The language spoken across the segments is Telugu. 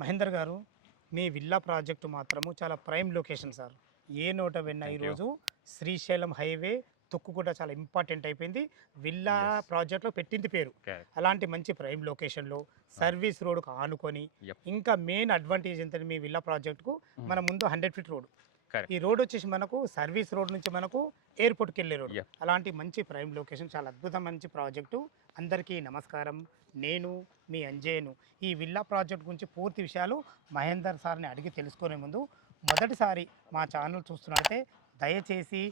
మహేందర్ గారు, మీ విల్లా ప్రాజెక్టు మాత్రము చాలా ప్రైమ్ లొకేషన్ సార్. ఏ నోట విన్నా థ్యాంక్ యూ. ఈరోజు శ్రీశైలం హైవే తుక్కు చాలా ఇంపార్టెంట్ అయిపోయింది. Villa yes. ప్రాజెక్ట్‌లో పెట్టింది పేరు. కరెక్ట్. అలాంటి మంచి ప్రైమ్ లొకేషన్‌లో సర్వీస్ రోడ్‌కు ఆనుకొని యెప్. ఇంకా మెయిన్ అడ్వాంటేజ్ ఏంటంటే మీ విల్లా ప్రాజెక్ట్‌కు మన ముందు 100 ఫీట్ రోడ్. కరెక్ట్. ఈ రోడ్ వచ్చేసి మనకు సర్వీస్ రోడ్ నుంచి మనకు ఎయిర్‌పోర్ట్‌కి వెళ్ళే రోడ్. యెప్. అలాంటి మంచి ప్రైమ్ లొకేషన్ చాలా అద్భుతం మంచి ప్రాజెక్టు. అందరికీ నమస్కారం. నేను మీ అంజయ్యను. ఈ విల్లా ప్రాజెక్ట్ గురించి పూర్తి విషయాలు మహేందర్ సార్ని అడిగి తెలుసుకునే ముందు మొదటిసారి మా ఛానల్ చూస్తున్నట్లయితే దయచేసి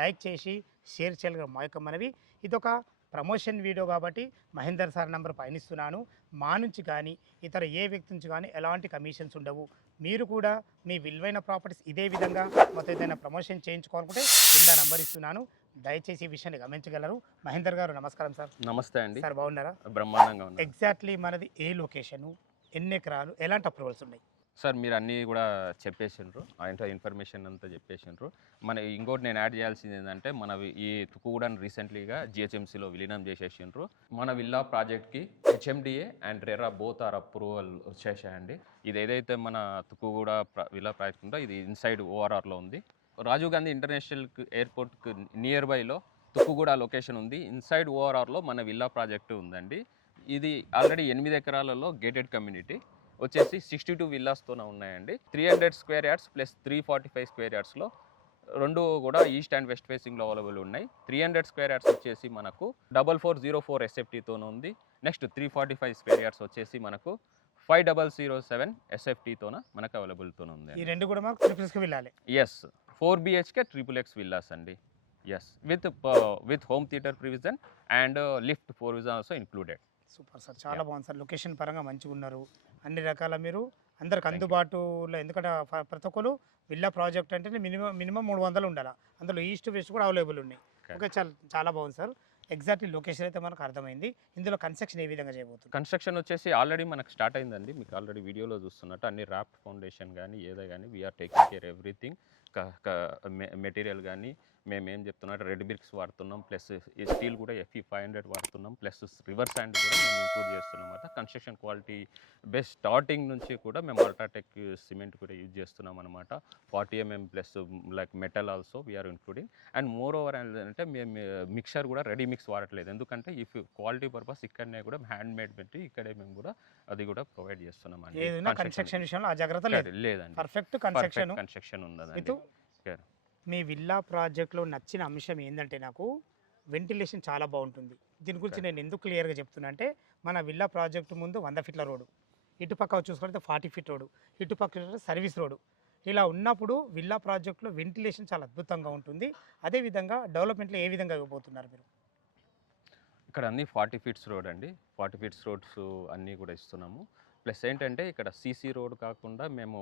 లైక్ చేసి షేర్ చేయాలిగా మా యొక్క మనవి. ఇదొక ప్రమోషన్ వీడియో కాబట్టి మహేందర్ సార్ నెంబర్ పయనిస్తున్నాను. మా నుంచి కానీ ఇతర ఏ వ్యక్తి నుంచి కానీ ఎలాంటి కమిషన్స్ ఉండవు. మీరు కూడా మీ విలువైన ప్రాపర్టీస్ ఇదే విధంగా మొత్తం ఏదైనా ప్రమోషన్ చేయించుకోవాలనుకుంటే కింద నంబర్ ఇస్తున్నాను. దయచేసి ఈ విషయాన్ని గమనించగలరు. మహేందర్ గారు నమస్కారం సార్. నమస్తే అండి. సార్ బాగున్నారా? బ్రహ్మాండంగా ఉన్నారు. ఎగ్జాక్ట్లీ మనది ఏ లొకేషను, ఎన్ని ఎకరాలు, ఎలాంటి అప్రూవల్స్ ఉన్నాయి? సార్ మీరు అన్నీ కూడా చెప్పేసిండ్రు. అంటే ఇన్ఫర్మేషన్ అంతా చెప్పేసిండ్రు. ఇంకోటి నేను యాడ్ చేయాల్సింది ఏంటంటే ఈ తుక్కుగూడని రీసెంట్లీగా జిహెచ్ఎంసీలో విలీనం చేసేసిండ్రు. మన విల్లా ప్రాజెక్ట్కి HMDA and RERA both are approval వచ్చేసాయండి. ఇది ఏదైతే మన తుక్కుగూడ విల్లా ప్రాజెక్ట్ ఉందో ఇది ఇన్సైడ్ ఓఆర్ఆర్లో ఉంది. రాజీవ్ గాంధీ ఇంటర్నేషనల్ ఎయిర్పోర్ట్కి నియర్ బైలో తుక్కుగూడ లొకేషన్ ఉంది. ఇన్సైడ్ ఓఆర్ఆర్లో మన విల్లా ప్రాజెక్టు ఉందండి. ఇది ఆల్రెడీ 8 ఎకరాలలో గేటెడ్ కమ్యూనిటీ వచ్చేసి 62 విల్లాస్తోనే ఉన్నాయండి. 300 స్క్వేర్ యార్డ్స్ ప్లస్ 345 స్క్వేర్ యార్డ్స్లో రెండు కూడా ఈస్ట్ అండ్ వెస్ట్ ఫేసింగ్లో అవైలబుల్ ఉన్నాయి. 300 స్క్వేర్ యార్డ్స్ వచ్చేసి మనకు 4404 ఎస్ఎఫ్టీతోనే ఉంది. నెక్స్ట్ 345 స్క్వేర్ యార్డ్స్ వచ్చేసి మనకు 5007 ఎస్ఎఫ్టీతోన మనకు అవైలబుల్తోనే ఉంది. ఈ రెండు కూడా మాకు ట్రిపుల్స్కి వెళ్ళాలి. ఎస్, 4 BHK XXX విల్లాస్ అండి. Yes, with home theatre provision and lift provision also included. Super sir, చాలా బాగుంది సార్. లొకేషన్ పరంగా మంచిగా ఉన్నారు. అన్ని రకాల మీరు అందరికి అందుబాటులో, ఎందుకంటే ప్రతి ఒక్కరు విల్లా ప్రాజెక్ట్ అంటేనే మినిమం 300 ఉండాలి. అందులో ఈస్ట్ వెస్ట్ కూడా అవైలబుల్ ఉన్నాయి. ఓకే, చాలా చాలా బాగుంది సార్. ఎగ్జాక్ట్లీ లొకేషన్ అయితే మనకు అర్థమైంది. ఇందులో కన్స్ట్రక్షన్ ఏ విధంగా చేయబోతుంది? కన్స్ట్రక్షన్ వచ్చేసి ఆల్రెడీ మనకు స్టార్ట్ అయిందండి. మీకు ఆల్రెడీ వీడియోలో చూస్తున్నట్టు అన్ని ర్యాప్డ్ ఫౌండేషన్ కానీ ఏదో కానీ we are taking care everything. Material కానీ మేము ఏం చెప్తున్నట్టు రెడ్ బ్రిక్స్ వాడుతున్నాం, ప్లస్ ఈ స్టీల్ కూడా FE 500 వాడుతున్నాం, ప్లస్ రివర్ శాండ్ కూడా మేము ఇంక్లూడ్ చేస్తున్నాం అనమాట. కన్స్ట్రక్షన్ క్వాలిటీ బెస్ట్ స్టార్టింగ్ నుంచి కూడా మేము అల్ట్రాటెక్ సిమెంట్ కూడా యూజ్ చేస్తున్నాం అనమాట. 40 mm plus like metal also we are including. And more over అంటే మేము మిక్సర్ కూడా రెడీ మిక్స్ వాడట్లేదు. ఎందుకంటే ఇఫ్ క్వాలిటీ పర్పస్ ఇక్కడనే కూడా హ్యాండ్ మేడ్ పెట్టి ఇక్కడే మేము కూడా అది కూడా ప్రొవైడ్ చేస్తున్నాం అండి. ఏదైనా కన్స్ట్రక్షన్ విషయంలో ఆ జాగ్రత్త లేదండి, పర్ఫెక్ట్ కన్స్ట్రక్షన్ ఉన్నదండి. మీ విల్లా ప్రాజెక్ట్లో నచ్చిన అంశం ఏంటంటే నాకు వెంటిలేషన్ చాలా బాగుంటుంది. దీని గురించి నేను ఎందుకు క్లియర్గా చెప్తున్నా అంటే మన విల్లా ప్రాజెక్టు ముందు 100 ఫీట్ల రోడ్డు, ఇటుపక్క చూసుకుంటే 40 ఫీట్ రోడ్డు, ఇటుపక్క సర్వీస్ రోడ్డు. ఇలా ఉన్నప్పుడు విల్లా ప్రాజెక్టులో వెంటిలేషన్ చాలా అద్భుతంగా ఉంటుంది. అదేవిధంగా డెవలప్మెంట్లో ఏ విధంగా ఇవ్వబోతున్నారు మీరు? ఇక్కడ అన్ని 40 ఫీట్స్ రోడ్ అండి. 40 ఫీట్స్ రోడ్స్ అన్నీ కూడా ఇస్తున్నాము. ప్లస్ ఏంటంటే ఇక్కడ CC రోడ్ కాకుండా మేము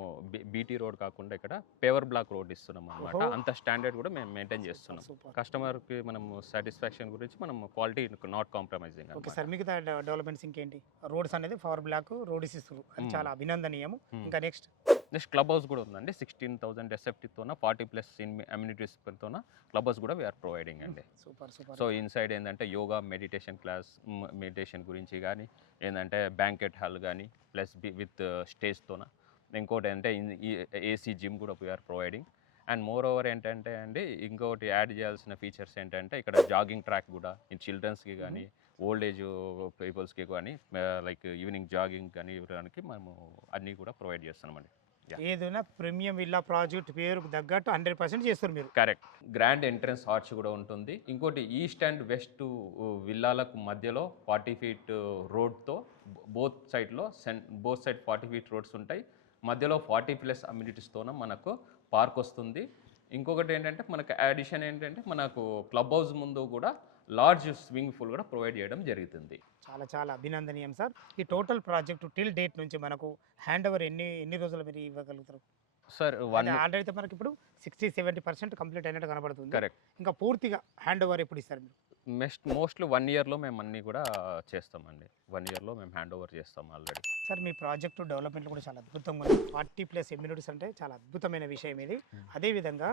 BT రోడ్ కాకుండా ఇక్కడ పేవర్ బ్లాక్ రోడ్ ఇస్తున్నాం అనమాట. అంత స్టాండర్డ్ కూడా మేము మెయింటైన్ చేస్తున్నాం. కస్టమర్కి మనం సాటిస్ఫాక్షన్ గురించి మనం quality not compromising. Okay sir, మిగతా డెవలప్మెంట్స్ ఇంకేంటి? రోడ్స్ అనేది పవర్ బ్లాక్ రోడ్ ఇస్తారు, అది చాలా అభినందనీయం. ఇంకా నెక్స్ట్ క్లబ్ హౌస్ కూడా ఉందండి. 16,000 ఎస్ఎఫ్టీతోన 40+ అమ్యూనిటీస్తోన క్లబ్ హౌస్ కూడా వీఆర్ ప్రొవైడింగ్ అండి. Super super. సో ఇన్సైడ్ ఏంటంటే యోగా మెడిటేషన్ క్లాస్, మెడిటేషన్ గురించి కానీ ఏంటంటే బ్యాంకెట్ హాల్ కానీ ప్లస్ విత్ స్టేజ్తోన. ఇంకోటి ఏంటంటే AC జిమ్ కూడా we are providing. And more over ఏంటంటే అండి ఇంకోటి యాడ్ చేయాల్సిన ఫీచర్స్ ఏంటంటే ఇక్కడ జాగింగ్ ట్రాక్ కూడా ఈ చిల్డ్రన్స్కి కానీ ఓల్డ్ ఏజ్ పీపుల్స్కి కానీ లైక్ ఈవినింగ్ జాగింగ్ కానీ ఇవ్వడానికి మనము అన్నీ కూడా ప్రొవైడ్ చేస్తున్నామండి. ఏదైనా ప్రీమియం విల్లా ప్రాజెక్ట్ పేరుకు తగ్గట్టు 100% చేస్తారు మీరు. కరెక్ట్. గ్రాండ్ ఎంట్రన్స్ ఆర్చ్ కూడా ఉంటుంది. ఇంకోటి ఈస్ట్ అండ్ వెస్ట్ విల్లాలకు మధ్యలో 40 ఫీట్ రోడ్తో బోత్ సైడ్ 40 ఫీట్ రోడ్స్ ఉంటాయి. మధ్యలో 40+ అమ్యూనిటీస్తోన మనకు పార్క్ వస్తుంది. ఇంకొకటి ఏంటంటే మనకు అడిషన్ ఏంటంటే మనకు క్లబ్ హౌస్ ముందు కూడా లార్జ్ స్విమ్మింగ్ పూల్ కూడా ప్రొవైడ్ చేయడం జరుగుతుంది. చాలా చాలా అభినందనీయం సార్. ఈ టోటల్ ప్రాజెక్టు టిల్ డేట్ నుంచి మనకు హ్యాండ్ ఓవర్ ఎన్ని రోజులు మీరు ఇవ్వగలుగుతారు సార్? ఆల్రెడీ అయితే మనకి ఇప్పుడు 60-70% కంప్లీట్ అయినట్టు కనబడుతుంది. కరెక్ట్. ఇంకా పూర్తిగా హ్యాండ్ ఓవర్ ఎప్పుడు ఇస్తారు మీరు? మోస్ట్లీ 1 ఇయర్లో మేము అన్నీ కూడా చేస్తామండి. 1 ఇయర్లో మేము హ్యాండ్ ఓవర్ చేస్తాం ఆల్రెడీ. సార్ మీ ప్రాజెక్టు డెవలప్మెంట్ కూడా చాలా అద్భుతంగా ఉంది. 40+ ఎమ్యూనిటీస్ అంటే చాలా అద్భుతమైన విషయం ఇది. అదేవిధంగా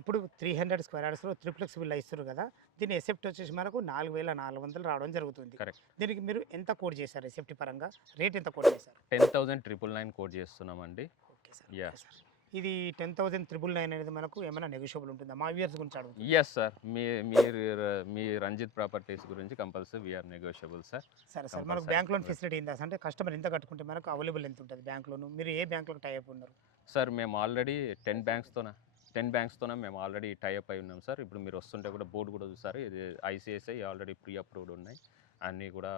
ఇప్పుడు 300 స్క్వేర్ యార్డ్స్లో త్రిప్లెక్స్ విల్లా ఇస్తారు కదా, దీని ఎసెప్ట్ వచ్చేసి మనకు 4400 రావడం జరుగుతుంది. కరెక్ట్. దీనికి మీరు ఎంత కోడ్ చేశారు ఎసెప్ట్ పరంగా, రేట్ ఎంత కోడ్ చేశారు? 10,999 కోడ్ చేస్తున్నామండి. Okay sir, Yeah. Okay sir. ఇది 10,999 అనేది మనకు ఏమైనా నెగోషియబుల్ ఉంటుందా? మా వ్యూయర్స్ గురించి అడుగుతుంది. ఎస్ సార్, మీ రంజిత్ ప్రాపర్టీస్ గురించి కంపల్సరీ వీఆర్ నెగోషియబుల్ సార్. సరే సార్, మనకు బ్యాంక్ లోన్ ఫెసిలిటీ ఉందా? అంటే కస్టమర్ ఎంత కట్టుకుంటే మనకు అవైలబుల్ ఎంత ఉంటుంది బ్యాంక్ లోన్? మీరు ఏ బ్యాంక్లో టైప్ ఉన్నారు? సార్ మేము ఆల్రెడీ 10 బ్యాంక్స్తోనే మేము ఆల్రెడీ టైఅప్ అయి ఉన్నాం సార్. ఇప్పుడు మీరు వస్తుంటే కూడా బోర్డు కూడా చూసారు, ఇది ఐసిఐసిఐ ఆల్రెడీ ప్రీ అప్రూవ్డ్ ఉన్నాయి. అన్నీ కూడా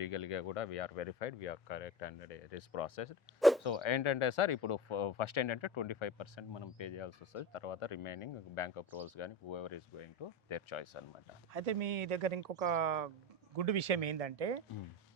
లీగల్గా కూడా we are verified, we are correct and it is processed. So ఏంటంటే సార్, ఇప్పుడు ఫస్ట్ ఏంటంటే 25% మనం పే చేయాల్సి వస్తుంది. తర్వాత రిమైనింగ్ బ్యాంక్ అప్రూవల్స్ కానీ whoever is going to their choice అనమాట. అయితే మీ దగ్గర ఇంకొక గుడ్ విషయం ఏంటంటే,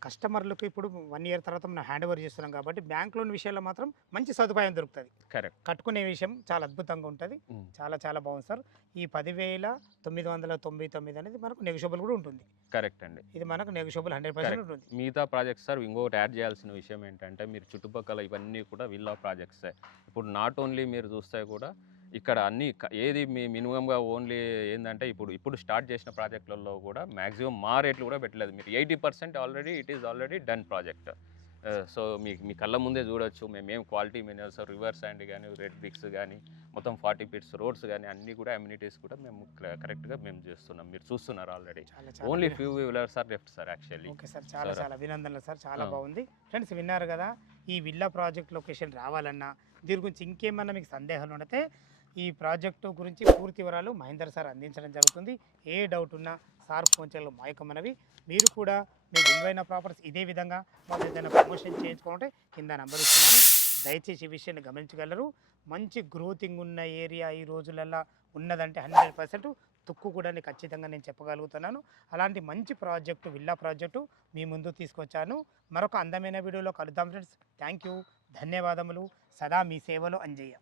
కస్టమర్లకు ఇప్పుడు 1 ఇయర్ తర్వాత మనం హ్యాండ్ ఓవర్ చేస్తున్నాం కాబట్టి బ్యాంక్ లోన్ విషయంలో మాత్రం మంచి సదుపాయం దొరుకుతుంది. కరెక్ట్. కట్టుకునే విషయం చాలా అద్భుతంగా ఉంటుంది. చాలా చాలా బాగుంది సార్. ఈ 10,999 అనేది మనకు నెగోషియబుల్ కూడా ఉంటుంది. కరెక్ట్ అండి. ఇది మనకు నెగోషియబుల్ 100% ఉంటుంది. మిగతా ప్రాజెక్ట్స్ సార్, ఇంకొకటి యాడ్ చేయాల్సిన విషయం ఏంటంటే, మీరు చుట్టుపక్కల ఇవన్నీ కూడా విల్లా ప్రాజెక్ట్సే. ఇప్పుడు నాట్ ఓన్లీ మీరు చూస్తే కూడా ఇక్కడ అన్ని ఏది మీ మినిమంగా ఓన్లీ ఏంటంటే, ఇప్పుడు స్టార్ట్ చేసిన ప్రాజెక్టులలో కూడా మ్యాక్సిమం మా రేట్లు కూడా పెట్టలేదు. మీరు 80% already it is already done project. So మీ కళ్ళ ముందే చూడొచ్చు మేమేం క్వాలిటీ మినరల్స్, రివర్ శాండ్ కానీ, రెడ్ బ్రిక్స్ కానీ, మొత్తం 40 ఫీట్స్ రోడ్స్ కానీ అన్నీ కూడా అమ్యూనిటీస్ కూడా మేము కరెక్ట్గా మేము చేస్తున్నాం. మీరు చూస్తున్నారు already. Only few wheelers are left sir actually. Okay sir, చాలా చాలా అభినందనలు సార్, చాలా బాగుంది. ఫ్రెండ్స్ విన్నారు కదా, ఈ విల్లా ప్రాజెక్ట్ లొకేషన్ రావాలన్నా, దీని గురించి ఇంకేమన్నా మీకు సందేహాలు ఉంటే ఈ ప్రాజెక్టు గురించి పూర్తి వివరాలు మహేందర్ సార్ అందించడం జరుగుతుంది. ఏ డౌట్ ఉన్నా సార్ ఫోన్ చేయడం మాయకమనవి. మీరు కూడా మీ విలువైన ప్రాపర్టీస్ ఇదే విధంగా మాకు ఏదైనా ప్రమోషన్ చేయించుకుంటే కింద నెంబర్ ఇస్తున్నాను, దయచేసి ఈ విషయాన్ని గమనించగలరు. మంచి గ్రోతింగ్ ఉన్న ఏరియా ఈ రోజులలో ఉన్నదంటే 100% తుక్కు కూడా ఖచ్చితంగా నేను చెప్పగలుగుతున్నాను. అలాంటి మంచి ప్రాజెక్టు, విల్లా ప్రాజెక్టు మీ ముందు తీసుకొచ్చాను. మరొక అందమైన వీడియోలో కలుద్దాం ఫ్రెండ్స్. థ్యాంక్ యూ, ధన్యవాదములు. సదా మీ సేవలో అంజయ్య.